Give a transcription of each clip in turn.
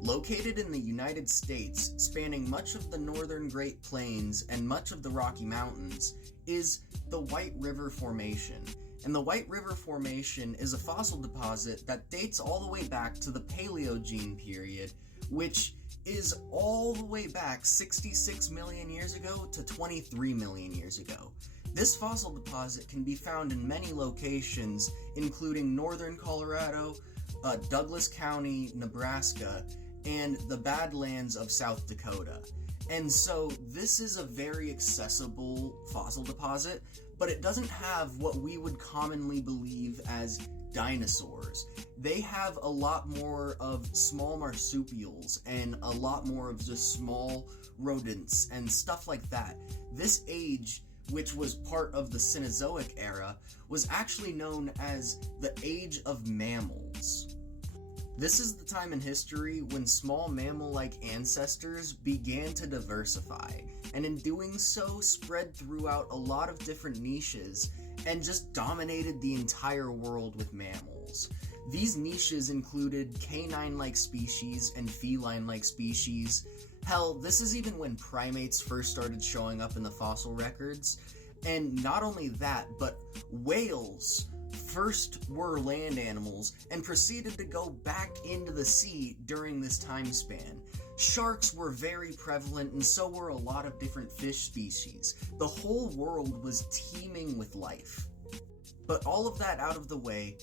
Located in the United States, spanning much of the northern Great Plains and much of the Rocky Mountains, is the White River Formation. And the White River Formation is a fossil deposit that dates all the way back to the Paleogene period, which is all the way back 66 million years ago to 23 million years ago. This fossil deposit can be found in many locations, including northern Colorado, Douglas County, Nebraska, and the Badlands of South Dakota. And so this is a very accessible fossil deposit, but it doesn't have what we would commonly believe as dinosaurs. They have a lot more of small marsupials and a lot more of just small rodents and stuff like that. This age, which was part of the Cenozoic era, was actually known as the Age of Mammals. This is the time in history when small mammal-like ancestors began to diversify, and in doing so spread throughout a lot of different niches and just dominated the entire world with mammals. These niches included canine-like species and feline-like species. Hell, this is even when primates first started showing up in the fossil records. And not only that, but whales first were land animals and proceeded to go back into the sea during this time span. Sharks were very prevalent, and so were a lot of different fish species. The whole world was teeming with life. But all of that out of the way,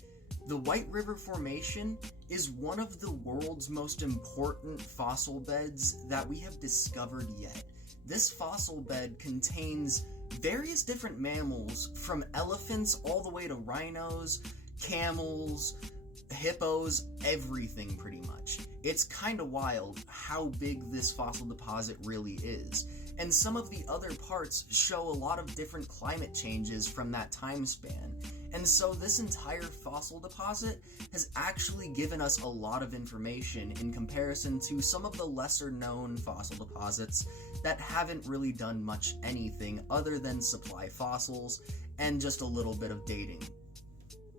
the White River Formation is one of the world's most important fossil beds that we have discovered yet. This fossil bed contains various different mammals, from elephants all the way to rhinos, camels, hippos, everything pretty much. It's kind of wild how big this fossil deposit really is. And some of the other parts show a lot of different climate changes from that time span. And so this entire fossil deposit has actually given us a lot of information in comparison to some of the lesser known fossil deposits that haven't really done much anything other than supply fossils and just a little bit of dating.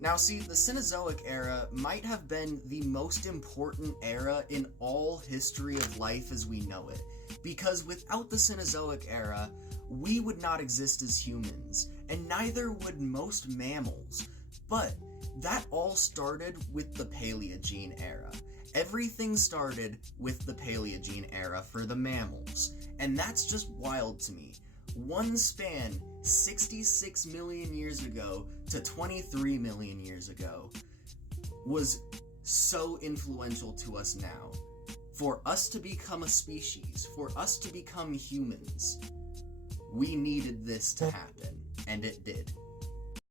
Now see, the Cenozoic era might have been the most important era in all history of life as we know it, because without the Cenozoic era, we would not exist as humans, and neither would most mammals. But that all started with the Paleogene era. Everything started with the Paleogene era for the mammals, and that's just wild to me. One span 66 million years ago to 23 million years ago was so influential to us now. For us to become a species, for us to become humans, we needed this to happen, and it did.